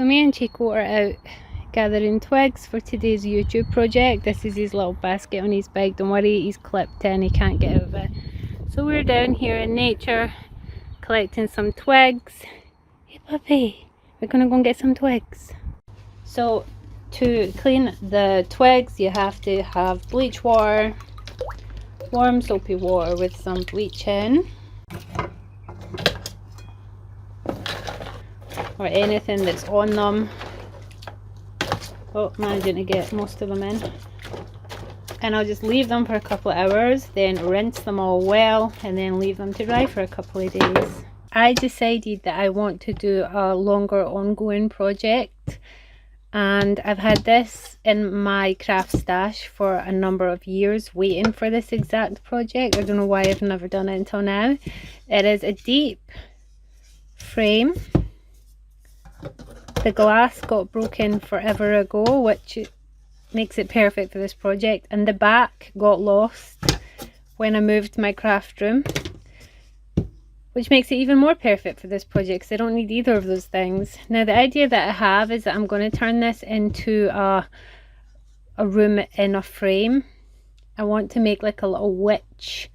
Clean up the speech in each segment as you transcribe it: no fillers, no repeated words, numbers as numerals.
So me and Chico are out gathering twigs for today's YouTube project. This is his little basket on his bike. Don't worry, he's clipped in, he can't get out of it. So we're down here in nature collecting some twigs. Hey puppy, we're gonna go and get some twigs. So to clean the twigs you have to have bleach water, warm soapy water with some bleach in, or anything that's on them. Oh, managing to get most of them in. And I'll just leave them for a couple of hours, then rinse them all well, and then leave them to dry for a couple of days. I decided that I want to do a longer ongoing project, and I've had this in my craft stash for a number of years waiting for this exact project. I don't know why I've never done it until now. It is a deep frame. The glass got broken forever ago, which makes it perfect for this project, and the back got lost when I moved my craft room, which makes it even more perfect for this project because I don't need either of those things. Now the idea that I have is that I'm going to turn this into a room in a frame. I want to make like a little witch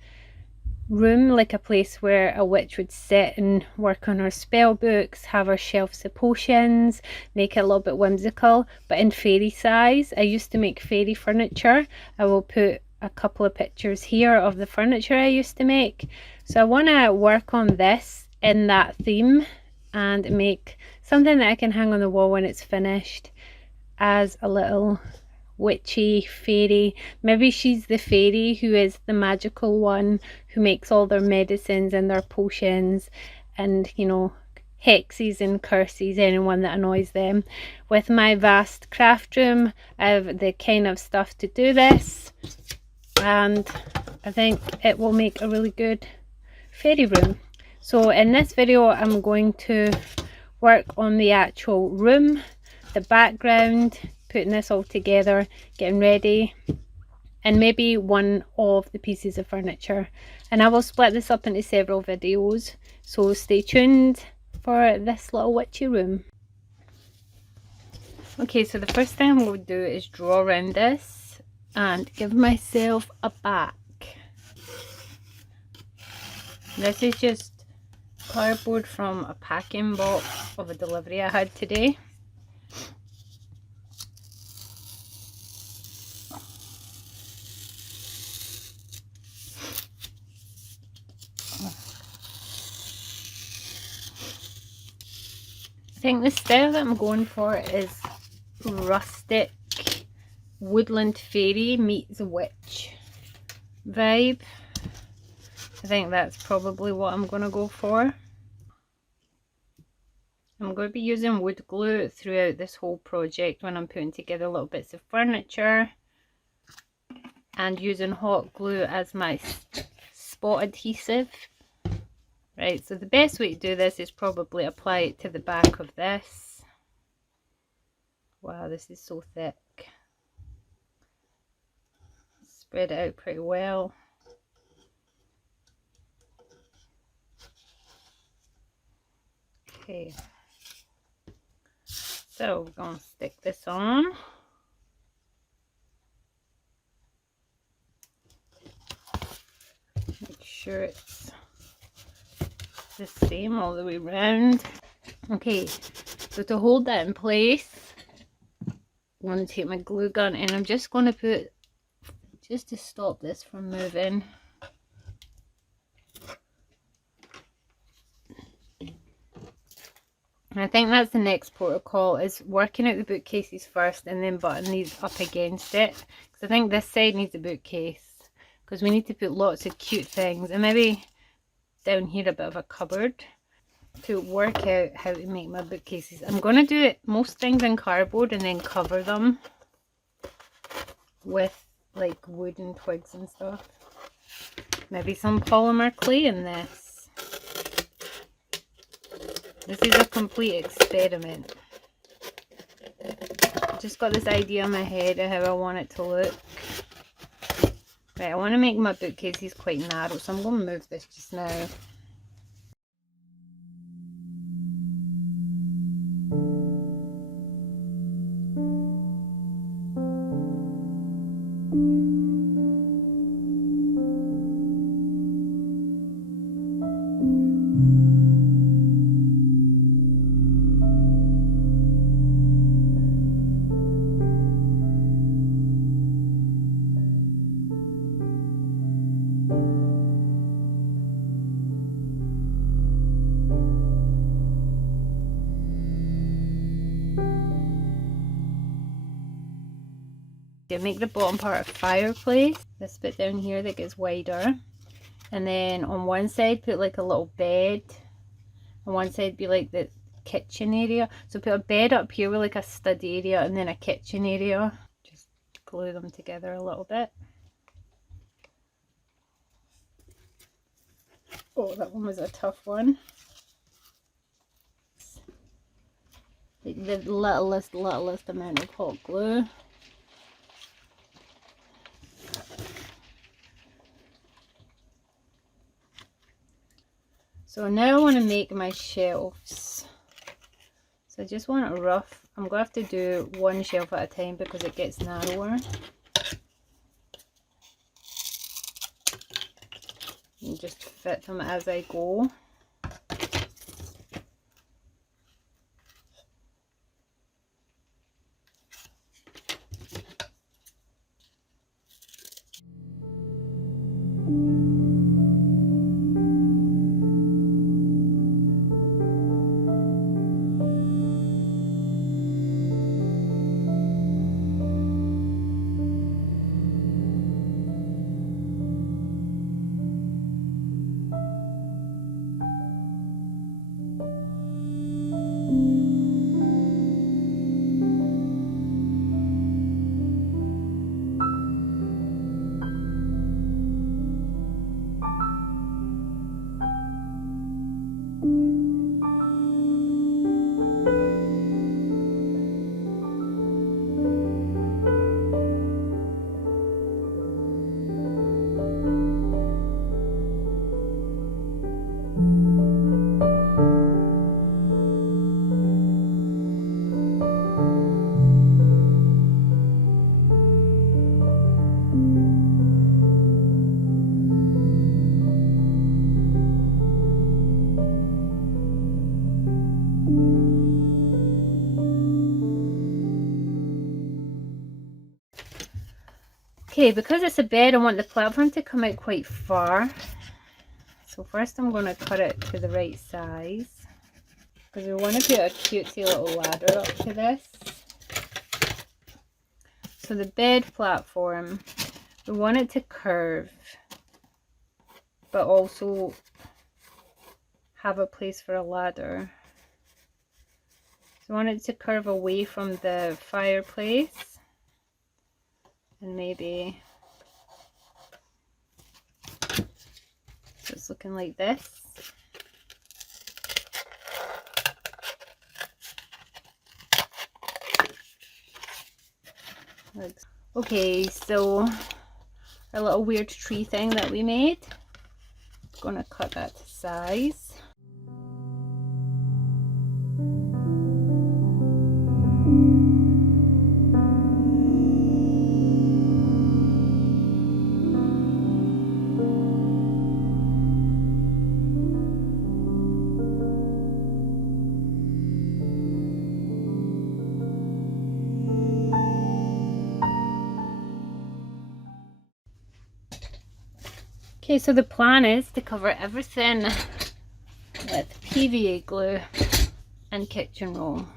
room, like a place where a witch would sit and work on her spell books, have her shelves of potions, make it a little bit whimsical, but in fairy size. I used to make fairy furniture. I will put a couple of pictures here of the furniture I used to make. So I want to work on this in that theme and make something that I can hang on the wall when it's finished as a little witchy fairy. Maybe she's the fairy who is the magical one who makes all their medicines and their potions and, you know, hexes and curses anyone that annoys them. With my vast craft room I have the kind of stuff to do this, and I think it will make a really good fairy room. So in this video I'm going to work on the actual room, the background, putting this all together, getting ready, and maybe one of the pieces of furniture. And I will split this up into several videos, so stay tuned for this little witchy room. Okay, so the first thing I'm going to do is draw around this and give myself a back. This is just cardboard from a packing box of a delivery I had today. I think the style that I'm going for is rustic woodland fairy meets witch vibe. I think that's probably what I'm going to go for. I'm going to be using wood glue throughout this whole project when I'm putting together little bits of furniture, and using hot glue as my spot adhesive. Right, so the best way to do this is probably apply it to the back of this. Wow, this is so thick. Spread it out pretty well. Okay, so we're going to stick this on. Make sure it's the same all the way around. Okay, so to hold that in place, I'm going to take my glue gun and I'm just going to put, just to stop this from moving, and I think that's the next protocol, is working out the bookcases first and then button these up against it, because I think this side needs a bookcase because we need to put lots of cute things, and maybe down here a bit of a cupboard to work out how to make my bookcases. I'm going to do it most things in cardboard and then cover them with like wooden twigs and stuff. Maybe some polymer clay in this. This is a complete experiment. I just got this idea in my head of how I want it to look. Right, I want to make my bookcases quite narrow, so I'm going to move this just now. You make the bottom part a fireplace, this bit down here that gets wider, and then on one side put like a little bed, on one side be like the kitchen area. So put a bed up here with like a study area and then a kitchen area. Just glue them together a little bit. Oh, that one was a tough one. Like the littlest amount of hot glue. So now I want to make my shelves. So I just want it rough. I'm going to have to do one shelf at a time because it gets narrower. And just fit them as I go. Okay, because it's a bed, I want the platform to come out quite far. So first I'm going to cut it to the right size, because we want to put a cutesy little ladder up to this. So the bed platform, we want it to curve, but also have a place for a ladder. So I want it to curve away from the fireplace. And maybe, so it's looking like this. Okay, so our little weird tree thing that we made, I'm going to cut that to size. Okay, so the plan is to cover everything with PVA glue and kitchen roll.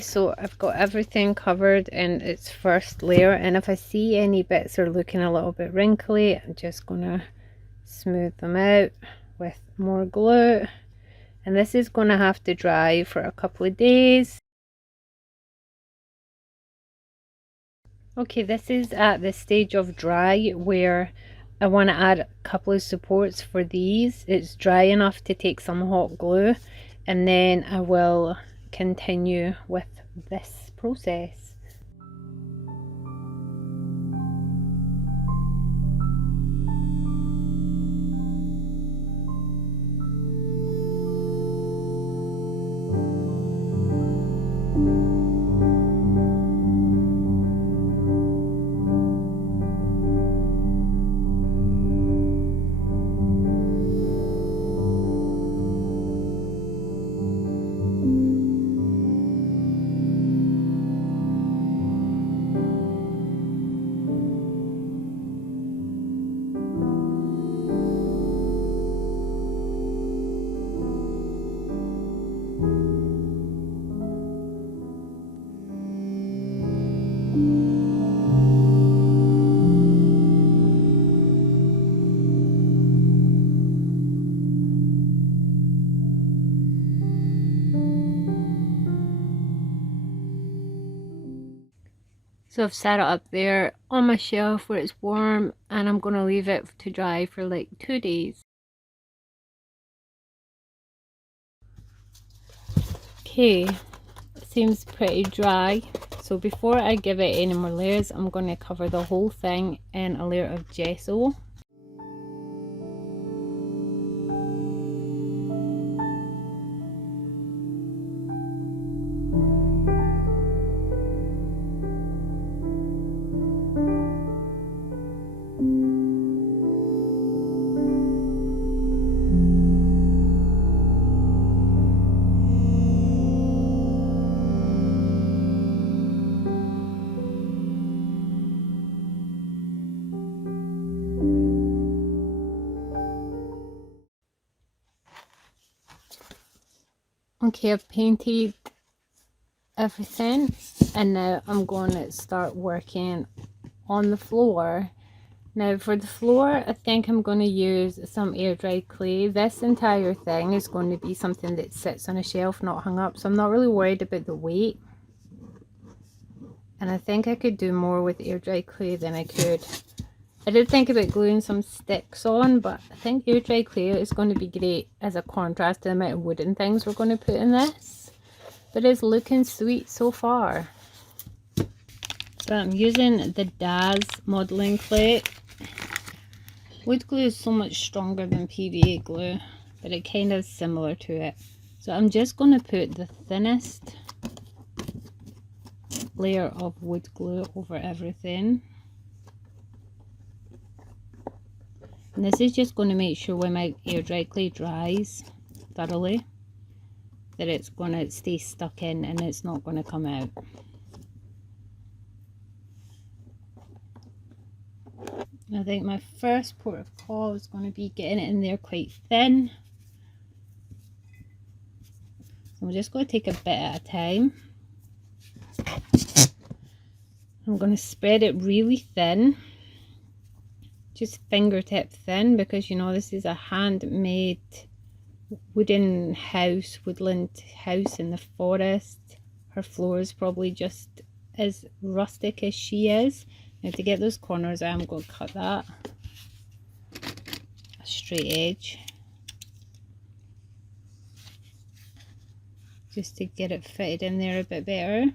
So I've got everything covered in its first layer, and if I see any bits are looking a little bit wrinkly, I'm just gonna smooth them out with more glue, and this is gonna have to dry for a couple of days. Okay, this is at the stage of dry where I want to add a couple of supports for these. It's dry enough to take some hot glue, and then I will continue with this process. So I've set it up there on my shelf where it's warm, and I'm going to leave it to dry for like 2 days. Okay, it seems pretty dry. So before I give it any more layers, I'm going to cover the whole thing in a layer of gesso. Okay, I've painted everything, and now I'm going to start working on the floor. Now for the floor, I think I'm going to use some air dried clay. This entire thing is going to be something that sits on a shelf, not hung up, so I'm not really worried about the weight. And I think I could do more with air dried clay than I could. I did think about gluing some sticks on, but I think air dried clay is going to be great as a contrast to the amount of wooden things we're going to put in this. But it's looking sweet so far. So I'm using the Daz modelling clay. Wood glue is so much stronger than PVA glue, but it kind of is similar to it. So I'm just going to put the thinnest layer of wood glue over everything. And this is just going to make sure when my air dry clay dries thoroughly that it's going to stay stuck in and it's not going to come out. I think my first port of call is going to be getting it in there quite thin. So I'm just going to take a bit at a time. I'm going to spread it really thin, just fingertip thin, because you know this is a handmade woodland house in the forest. Her floor is probably just as rustic as she is. Now to get those corners out, I'm going to cut that a straight edge just to get it fitted in there a bit better.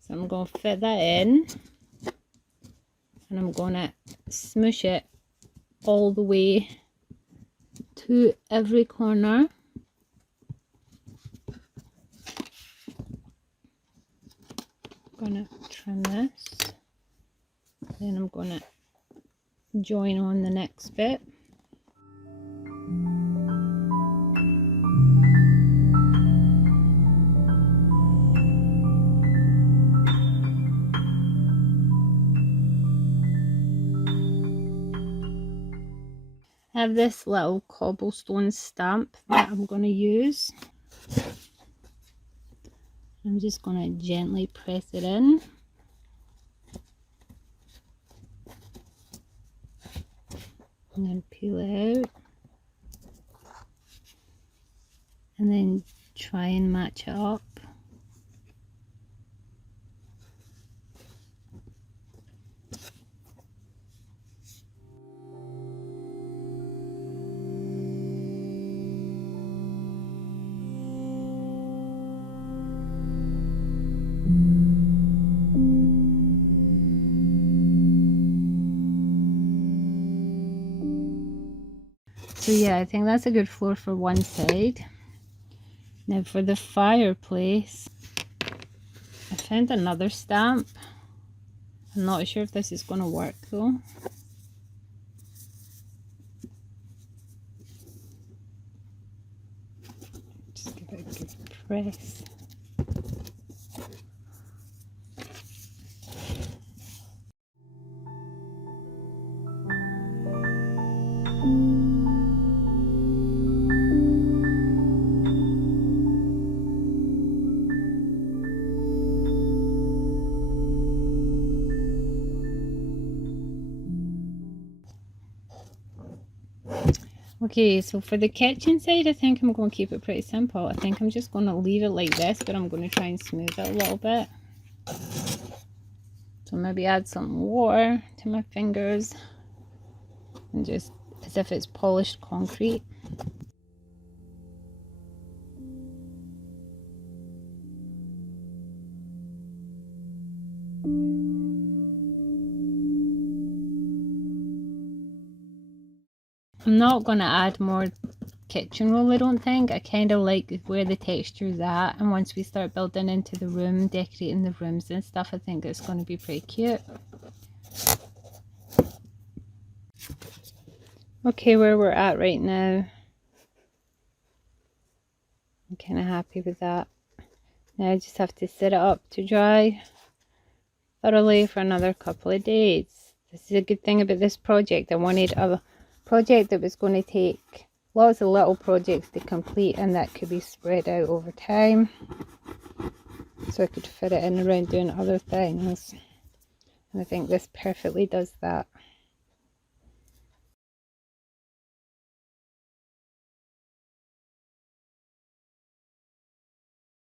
So I'm going to fit that in, and I'm going to smoosh it all the way to every corner. I'm going to trim this, then I'm going to join on the next bit. I have this little cobblestone stamp that I'm going to use. I'm just going to gently press it in. And then peel it out. And then try and match it up. So yeah, I think that's a good floor for one side. Now for the fireplace, I found another stamp. I'm not sure if this is going to work though. Just give it a good press. Okay, so for the kitchen side, I think I'm going to keep it pretty simple. I think I'm just going to leave it like this, but I'm going to try and smooth it a little bit. So maybe add some water to my fingers and just as if it's polished concrete. I'm not going to add more kitchen roll, I don't think. I kind of like where the texture's at, and once we start building into the room, decorating the rooms and stuff, I think it's going to be pretty cute. Okay, where we're at right now, I'm kind of happy with that. Now I just have to set it up to dry thoroughly for another couple of days. This is a good thing about this project. I wanted a project that was going to take lots of little projects to complete, and that could be spread out over time, so I could fit it in around doing other things. And I think this perfectly does that.